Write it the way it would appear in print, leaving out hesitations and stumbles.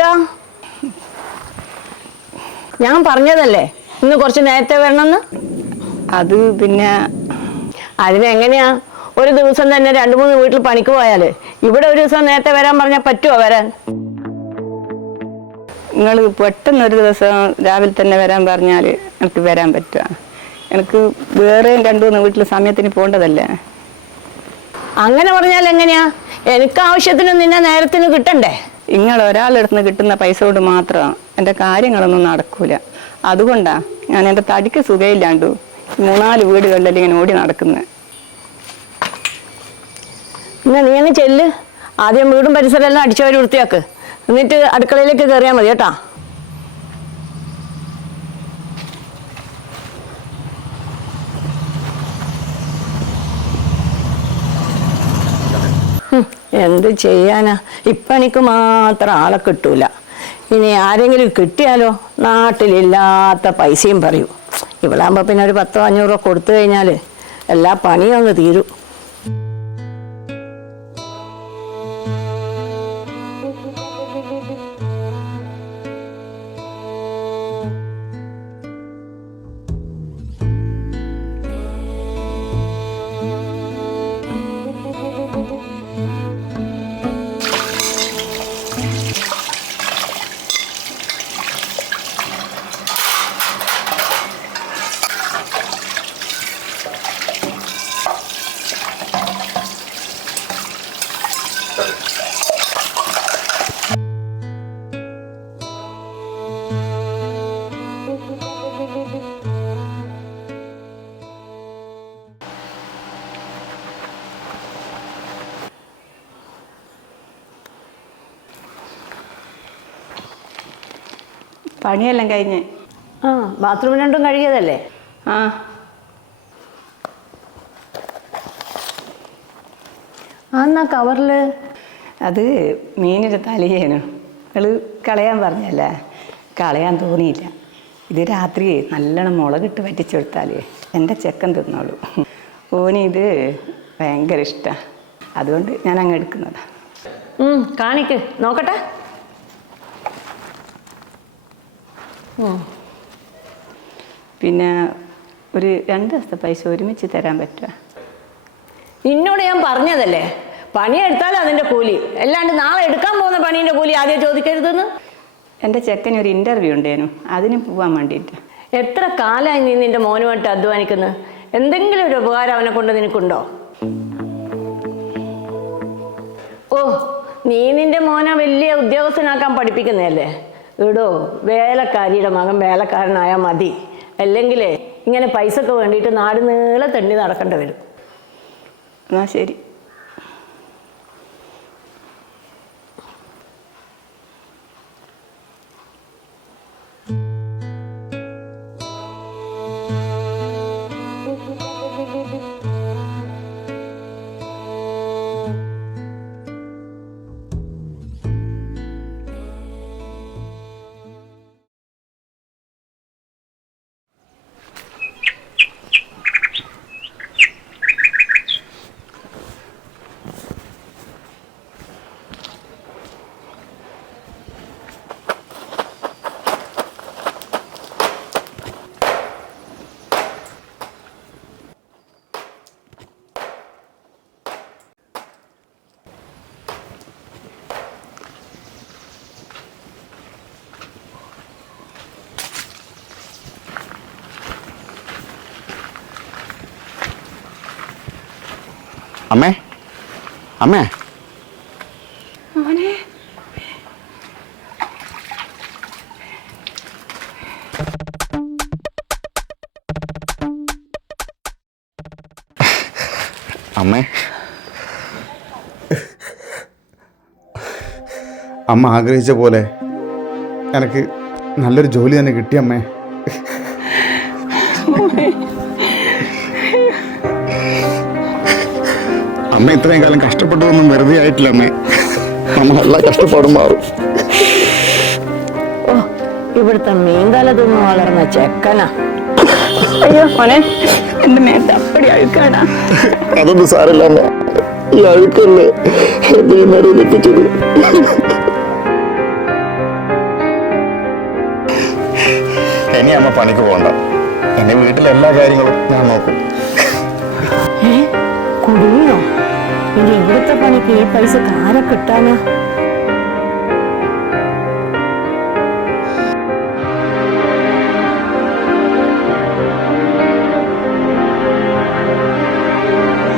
എന്താ ഞാൻ പറഞ്ഞതല്ലേ ഇന്ന് കുറച്ച് നേരത്തെ വരണമെന്ന്? അത് പിന്നെ അതിനെങ്ങനെയാ ഒരു ദിവസം തന്നെ 2-3 വീട്ടിൽ പണിക്ക് പോയാല് ഇവിടെ ഒരു ദിവസം നേരത്തെ വരാൻ പറഞ്ഞാൽ പറ്റുമോ വരാൻ? നിങ്ങൾ പെട്ടെന്നൊരു ദിവസം രാവിലെ തന്നെ വരാൻ പറഞ്ഞാൽ എനിക്ക് വരാൻ പറ്റുക. എനിക്ക് വേറെ 2-3 വീട്ടിൽ സമയത്തിന് പോകേണ്ടതല്ലേ. അങ്ങനെ പറഞ്ഞാൽ എങ്ങനെയാ? എനിക്ക് ആവശ്യത്തിന് നിന്നെ നേരത്തിന് കിട്ടണ്ടേ? നിങ്ങൾ ഒരാളെടുത്ത് നിന്ന് കിട്ടുന്ന പൈസ കൊണ്ട് മാത്രം എൻ്റെ കാര്യങ്ങളൊന്നും നടക്കൂല. അതുകൊണ്ടാണ് ഞാൻ എൻ്റെ തടിക്ക് സുഖമില്ലാണ്ടു 3-4 വീടുകളിൽ ഇങ്ങനെ ഓടി നടക്കുന്നത്. എന്നാ നീ അങ്ങ് ചെല്ല്. ആദ്യം വീടും പരിസരം എല്ലാം അടിച്ചവര് വൃത്തിയാക്ക്. എന്നിട്ട് അടുക്കളയിലേക്ക് കയറിയാൽ മതി കേട്ടാ. എന്ത് ചെയ്യാനാ, ഇപ്പണിക്ക് മാത്രം ആളെ കിട്ടൂല. ഇനി ആരെങ്കിലും കിട്ടിയാലോ നാട്ടിലില്ലാത്ത പൈസയും പറയൂ. ഇവളാകുമ്പോൾ പിന്നെ ഒരു 10-500 രൂപ കൊടുത്തു കഴിഞ്ഞാൽ എല്ലാ പണിയും അങ്ങ് തീരും. പണിയെല്ലാം കഴിഞ്ഞ് ബാത്റൂം രണ്ടും കഴുകിയതല്ലേ? എന്നാ കവറിൽ അത് മീനിൻ്റെ തലയേനു. നിങ്ങൾ കളയാൻ പറഞ്ഞല്ലേ, കളയാൻ തോന്നിയില്ല. ഇത് രാത്രി നല്ലോണം മുളകിട്ട് വറ്റിച്ചെടുത്താൽ എൻ്റെ ചെക്കൻ തിന്നോളൂ. ഓന് ഇത് ഭയങ്കര ഇഷ്ടമാണ്. അതുകൊണ്ട് ഞാൻ അങ്ങ് എടുക്കുന്നതാണ്. കാണിക്ക് നോക്കട്ടെ. പിന്നെ ഒരു 2 ദിവസത്തെ പൈസ ഒരുമിച്ച് തരാൻ പറ്റുക? നിന്നോട് ഞാൻ പറഞ്ഞതല്ലേ പണിയെടുത്താൽ അതിൻ്റെ കൂലി, അല്ലാണ്ട് നാളെ എടുക്കാൻ പോകുന്ന പണീൻ്റെ കൂലി ആദ്യം ചോദിക്കരുതെന്ന്. എൻ്റെ ചെക്കന് ഒരു ഇൻ്റർവ്യൂ ഉണ്ടേനു, അതിന് പോകാൻ വേണ്ടിയിട്ട്. എത്ര കാലമായി നീ നിൻ്റെ മോനുമായിട്ട് അധ്വാനിക്കുന്നത്? എന്തെങ്കിലും ഒരു ഉപകാരം അവനെ കൊണ്ട് നിനക്കുണ്ടോ? നീ നിൻ്റെ മോനെ വലിയ ഉദ്യോഗസ്ഥനാക്കാൻ പഠിപ്പിക്കുന്നതല്ലേ? ഇടോ, വേലക്കാരിയുടെ മകൻ വേലക്കാരനായാൽ മതി. അല്ലെങ്കിൽ ഇങ്ങനെ പൈസക്ക് വേണ്ടിയിട്ട് നാട് നീളെ തെണ്ടി നടക്കേണ്ടി വരും. എന്നാ ശരി. അമ്മേ, അമ്മേ, അമ്മേ, അമ്മ ആഗ്രഹിച്ച പോലെ എനിക്ക് നല്ലൊരു ജോലി തന്നെ കിട്ടി അമ്മേ. അമ്മ ഇത്രയും കാലം കഷ്ടപ്പെട്ടതൊന്നും വെറുതെ ആയിട്ടില്ല അമ്മേ. നമ്മളെല്ലാം കഷ്ടപ്പാടും മാറും. ഇവിടുത്തെ മീൻകാലത്തൊന്നും വളർന്ന ചെക്കനാ. അയ്യോ മോനെ, എന്റെ മേത്ത് അപ്പടി അഴുക്കാടാ. അതൊന്നും സാരമില്ല അമ്മ, ഈ അഴുക്കല്ലേ എത്തിച്ചത്. ഇനി അമ്മ പണിക്ക് പോകണ്ട. എന്റെ വീട്ടിലെ എല്ലാ കാര്യങ്ങളും ഞാൻ നോക്കും. കുടുങ്ങിയോ? ഇനി ഇവിടുത്തെ പണിക്ക് ഈ പൈസ ആരെ കിട്ടാനാ?